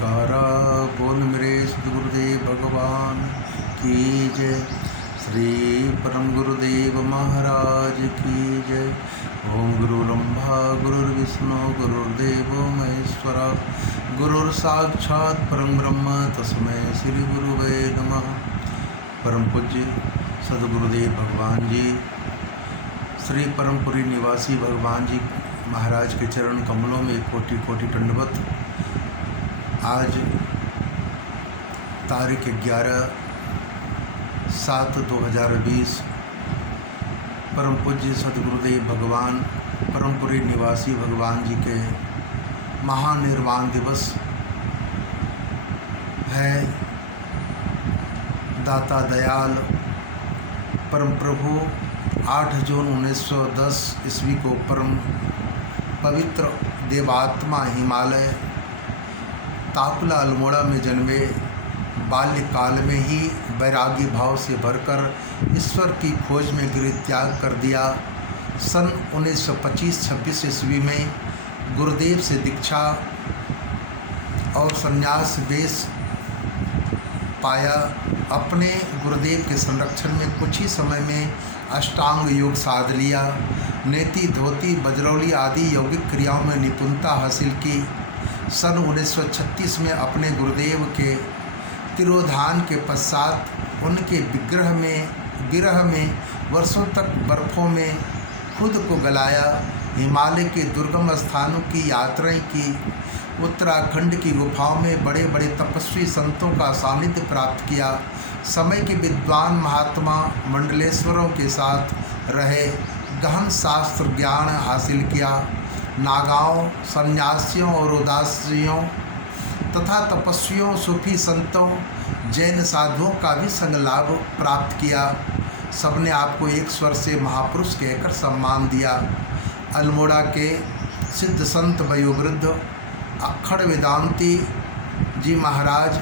जयकारा बोल मेरे सदगुरुदेव भगवान की जय। श्री परम गुरुदेव महाराज की जय। ओम गुरुर्ब्रह्मा गुरुर्विष्णु गुरुर्देवो महेश्वरा गुरुर्साक्षात् परम ब्रह्म तस्मै श्री गुरुवे नमः। परम पूज्य सदगुरुदेव भगवान जी, श्री परमपुरी निवासी भगवान जी महाराज के चरण कमलों में कोटि कोटि दंडवत। आज तारीख 11/7/2020 परम पूज्य सदगुरुदेव भगवान परमपुरी निवासी भगवान जी के महानिर्वाण दिवस है। दाता दयाल परम प्रभु 8 जून 1910 ईस्वी को परम पवित्र देवात्मा हिमालय ताकुला अल्मोड़ा में जन्मे। बाल्यकाल में ही वैरागी भाव से भरकर ईश्वर की खोज में गृह त्याग कर दिया। सन 1925-26 ईस्वी में गुरुदेव से दीक्षा और संन्यास वेश पाया। अपने गुरुदेव के संरक्षण में कुछ ही समय में अष्टांग योग साध लिया। नेति धोती बजरौली आदि यौगिक क्रियाओं में निपुणता हासिल की। सन 1936 में अपने गुरुदेव के तिरोधान के पश्चात उनके विरह में वर्षों तक बर्फ़ों में खुद को गलाया। हिमालय के दुर्गम स्थानों की यात्राएं की। उत्तराखंड की गुफाओं में बड़े बड़े तपस्वी संतों का सानिध्य प्राप्त किया। समय के विद्वान महात्मा मंडलेश्वरों के साथ रहे। गहन शास्त्र ज्ञान हासिल किया। नागाओं, सन्यासियों और उदासियों तथा तपस्वियों, सूफी संतों, जैन साधुओं का भी संग लाभ प्राप्त किया। सबने आपको एक स्वर से महापुरुष कहकर सम्मान दिया। अल्मोड़ा के सिद्ध संत वयोवृद्ध अक्खड़ वेदांती जी महाराज,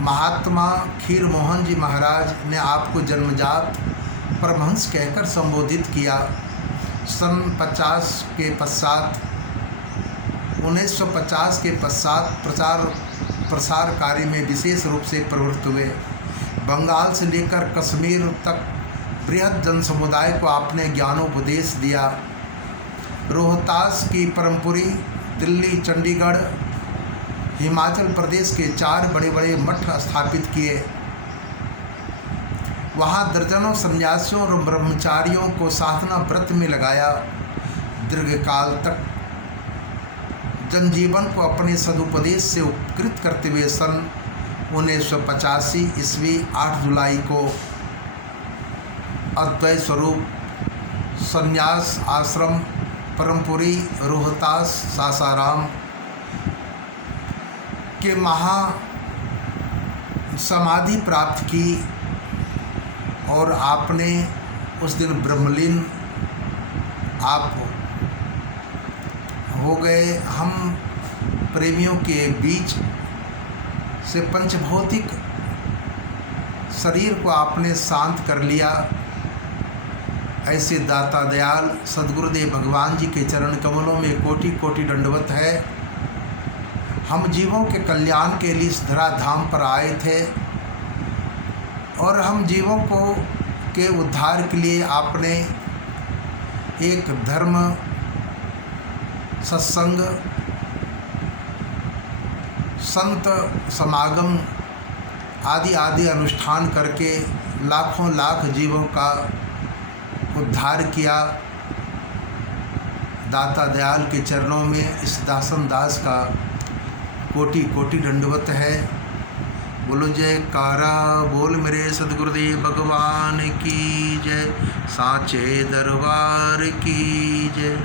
महात्मा खीर मोहन जी महाराज ने आपको जन्मजात परमहंस कहकर संबोधित किया। सन 1950 के पश्चात प्रसार कार्य में विशेष रूप से प्रवृत्त हुए। बंगाल से लेकर कश्मीर तक बृहद जन समुदाय को आपने ज्ञानोपदेश दिया। रोहतास की परमपुरी, दिल्ली, चंडीगढ़, हिमाचल प्रदेश के 4 बड़े बड़े मठ स्थापित किए। वहाँ दर्जनों सन्यासियों और ब्रह्मचारियों को साधना व्रत में लगाया। दीर्घकाल तक जनजीवन को अपने सदुपदेश से उपकृत करते हुए सन 1985 ईस्वी 8 जुलाई को अद्वैत स्वरूप संन्यास आश्रम परमपुरी रोहतास सासाराम के महा समाधि प्राप्त की और आपने उस दिन ब्रह्मलीन आप हो गए। हम प्रेमियों के बीच से पंचभौतिक शरीर को आपने शांत कर लिया। ऐसे दाता दयाल सदगुरुदेव भगवान जी के चरण कमलों में कोटि कोटि दंडवत है। हम जीवों के कल्याण के लिए इस धराधाम पर आए थे और हम जीवों के उद्धार के लिए आपने एक धर्म, सत्संग, संत समागम आदि आदि अनुष्ठान करके लाखों लाख जीवों का उद्धार किया। दाता दयाल के चरणों में इस दासन दास का कोटि कोटि दंडवत है। बोलो जयकारा बोल मेरे सदगुरुदेव भगवान की जय। साचे दरबार की जय।